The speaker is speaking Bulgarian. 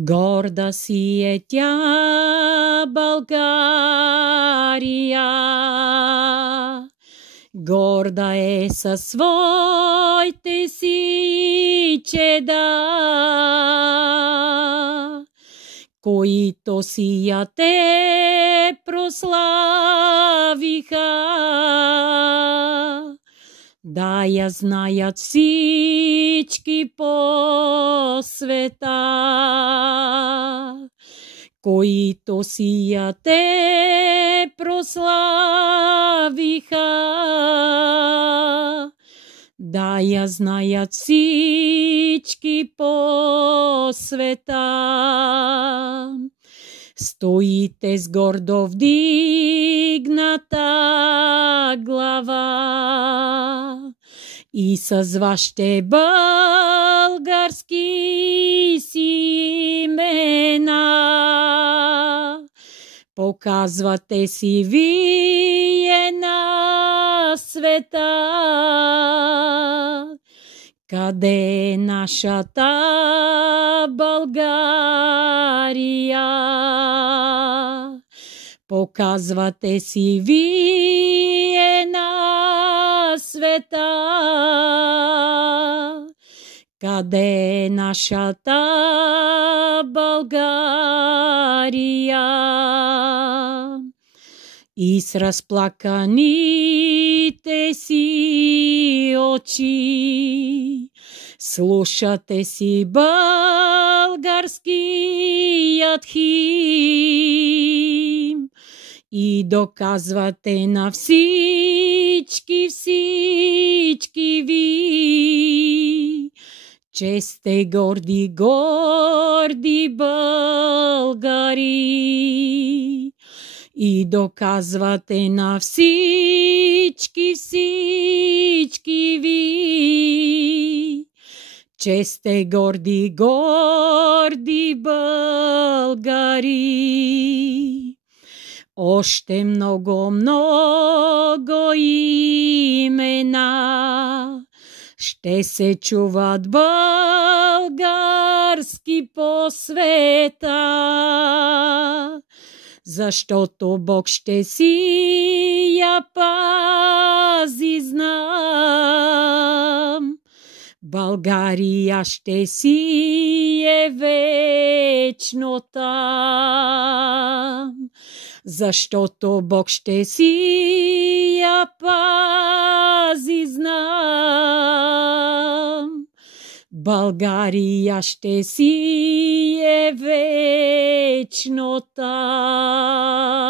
Горда си е тя, България, горда е със своите си чеда, които си я те прославиха. Да я знаят всички по света, които си я те прославиха. Да я знаят всички по света. Стоите с гордо вдигната глава и с вашите български си имена показвате си вие на света. Къде е нашата България? Показвате си вие на света. Къде е нашата България? И с разплаканите си очи слушате си българският химн и доказвате на всички ви, че сте горди българи. И доказвате на всички ви, че сте горди българи. Още много имена ще се чуват български по света, защото Бог ще си я пази, знам. България ще си е вечно там, защото Бог ще си я пази, знам. България ще си е вечно там.